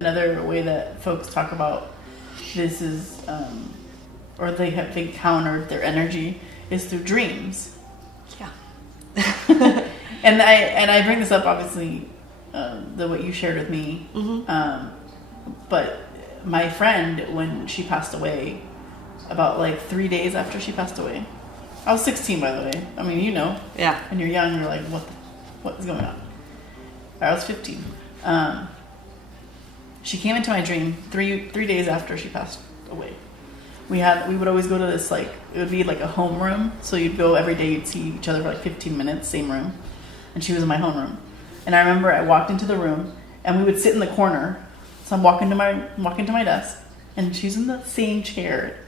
Another way that folks talk about this is, or they have encountered their energy, is through dreams. Yeah. And I bring this up, obviously, what you shared with me. But my friend, when she passed away, about like 3 days after she passed away, I was 16, by the way. I mean, you know. Yeah. When you're young, you're like, what is going on? I was 15. She came into my dream 3 days after she passed away. We would always go to this, like, it would be like a homeroom. So you'd go every day, you'd see each other for like 15 minutes, same room. And she was in my homeroom. And I remember I walked into the room and we would sit in the corner. So I'm walking to my desk and she's in the same chair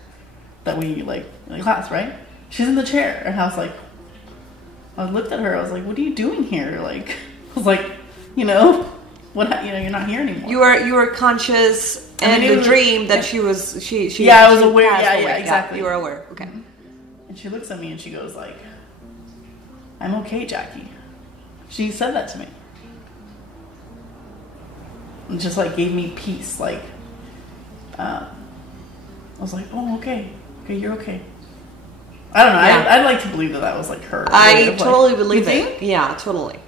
that we like in class, right? She's in the chair. And I looked at her, I was like, what are you doing here? Like, I was like, what, you're not here anymore. You were conscious and the dream that she was, she yeah, I was aware. Yeah, exactly. You were aware. Okay. And she looks at me and she goes like, I'm okay, Jackie. She said that to me. And just like gave me peace. Like, I was like, oh, okay, you're okay. I don't know. Yeah. I'd like to believe that was like her. I totally believe it. Yeah, totally.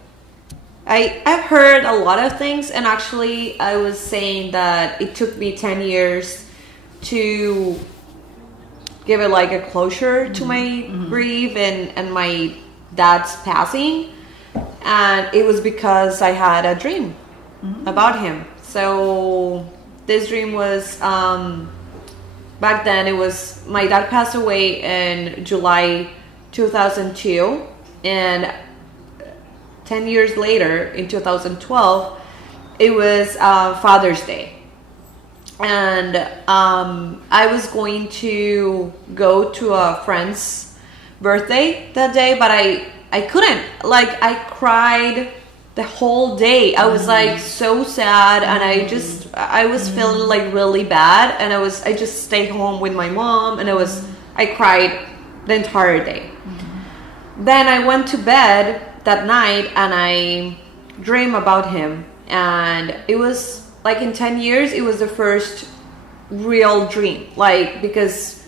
I've heard a lot of things, and actually I was saying that it took me 10 years to give it like a closure to my grief and my dad's passing, and it was because I had a dream about him. So this dream was back then, it was my dad passed away in July 2002, and 10 years later, in 2012, it was Father's Day. And I was going to go to a friend's birthday that day, but I couldn't. Like, I cried the whole day. I was like so sad, and I was feeling like really bad, and I just stayed home with my mom, and I cried the entire day. Then I went to bed that night and I dreamed about him, and it was like in 10 years it was the first real dream, like, because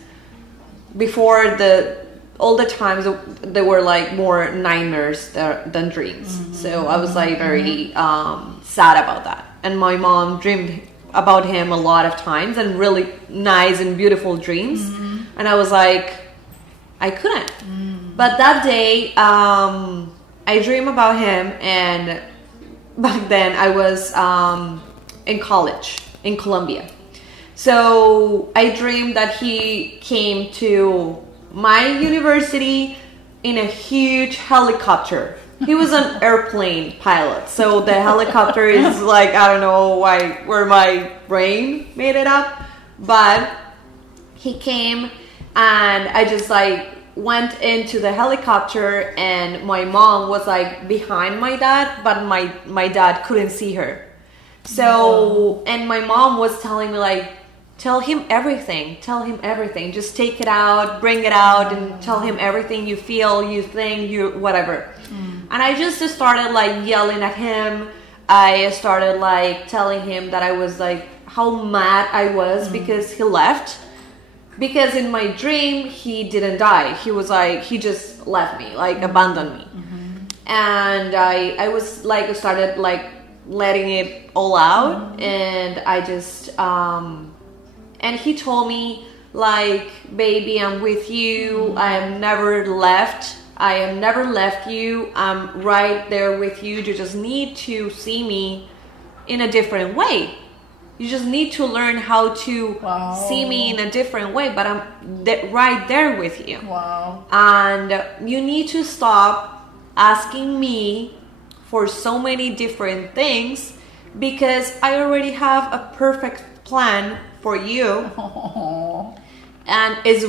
before all the times they were like more nightmares than dreams. So I was like very sad about that, and my mom dreamed about him a lot of times, and really nice and beautiful dreams, and I was like, I couldn't. But that day I dreamed about him, and back then I was in college in Colombia. So I dreamed that he came to my university in a huge helicopter. He was an airplane pilot, so the helicopter is like, I don't know where my brain made it up, but he came, and I just like went into the helicopter, and my mom was like behind my dad, but my dad couldn't see her. So, and my mom was telling me like, tell him everything, just take it out, bring it out, and tell him everything you feel, you think, whatever. And I just started like yelling at him. I started like telling him that I was like, how mad I was because he left. Because in my dream, he didn't die. He was like, he just left me, like abandoned me. And I was like, I started like letting it all out. And I just, and he told me like, baby, I'm with you. I have never left. I have never left you. I'm right there with you. You just need to see me in a different way. You just need to learn how to see me in a different way, but I'm right there with you. Wow. And you need to stop asking me for so many different things, because I already have a perfect plan for you. Oh. And it's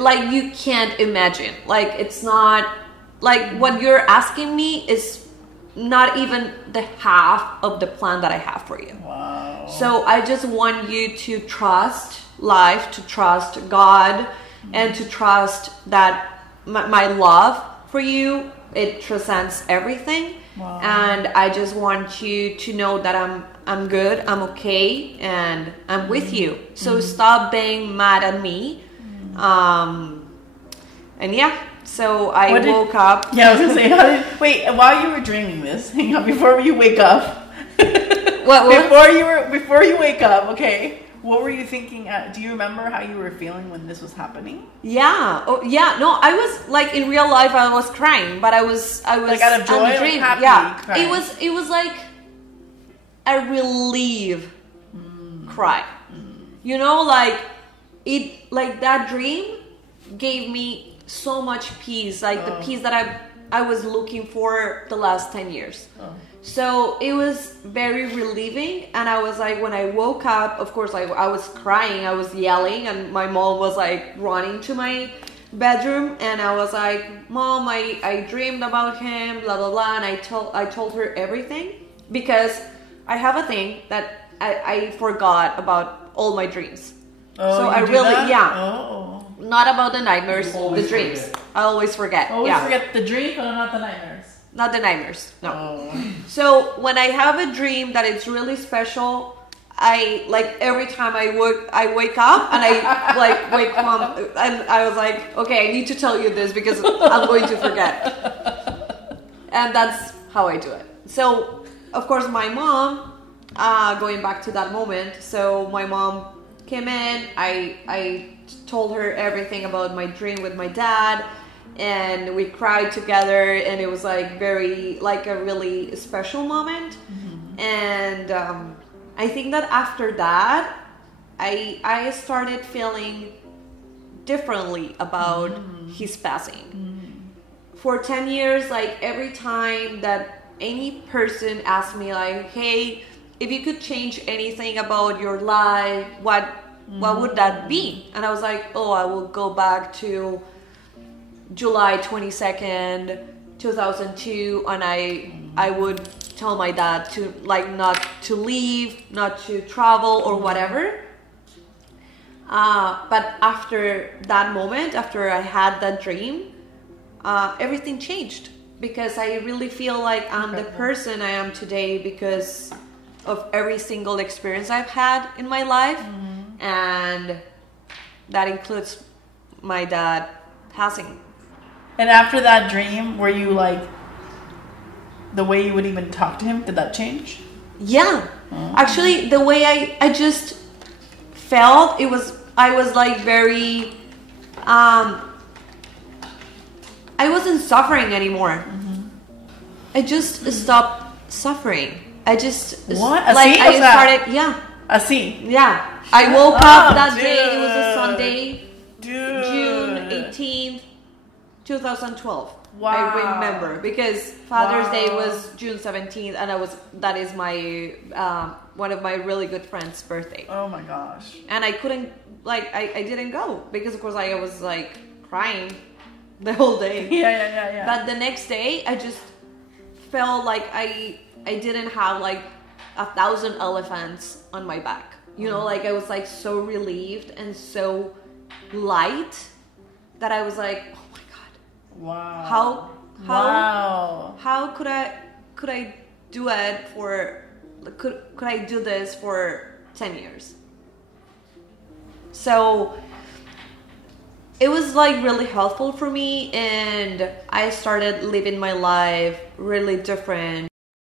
like, you can't imagine. Like, it's not like what you're asking me is not even the half of the plan that I have for you. Wow. So I just want you to trust life, to trust God, and to trust that my love for you, it transcends everything. Wow. And I just want you to know that I'm good, I'm okay, and I'm with you. So stop being mad at me. And yeah, so I woke up. Yeah, I was gonna say, wait, while you were dreaming this, hang on, before you wake up. What? Before you wake up, okay. What were you thinking? Do you remember how you were feeling when this was happening? Yeah. Oh, yeah. No, I was like in real life. I was crying, but I was like out of joy, on the dream. Like happy, yeah. crying. It was like a relief cry. You know, like that dream gave me so much peace, like the peace that I was looking for the last 10 years. Oh. So it was very relieving, and I was like, when I woke up, of course, I was crying, I was yelling, and my mom was like running to my bedroom, and I was like, Mom, I dreamed about him, blah blah blah, and I told her everything, because I have a thing that I forgot about all my dreams. Oh, so I do really that? Oh. Not about the nightmares, the dreams. Forget. I always forget. Always forget the dream, but not the nightmares. Not the nightmares, no. Oh. So when I have a dream that it's really special, I like every time I wake up and I like wake up and I was like, okay, I need to tell you this because I'm going to forget. And that's how I do it. So of course my mom, going back to that moment, so my mom came in, I told her everything about my dream with my dad. And we cried together, and it was like a really special moment. And I think that after that, I started feeling differently about his passing. For 10 years, like every time that any person asked me like, hey, if you could change anything about your life, what would that be? And I was like, oh, I will go back to July 22nd, 2002, and I would tell my dad to like not to leave, not to travel or whatever. But after that moment, after I had that dream, everything changed, because I really feel like I'm the person I am today because of every single experience I've had in my life, and that includes my dad passing. And after that dream, were you like, the way you would even talk to him, did that change? Yeah. Actually, the way I just felt, I was like very, I wasn't suffering anymore. I just stopped suffering. I just, what? I started, yeah. Yeah. I woke up that day, it was a Sunday, June 18th. 2012. Wow. I remember because Father's Day was June 17th, and that is my one of my really good friends' birthday. Oh my gosh. And I couldn't I didn't go because of course I was like crying the whole day. Yeah. But the next day I just felt like I didn't have like 1,000 elephants on my back. You know, like I was like so relieved and so light that I was like, wow. How could I do it for could I do this for 10 years? So it was like really helpful for me, and I started living my life really different.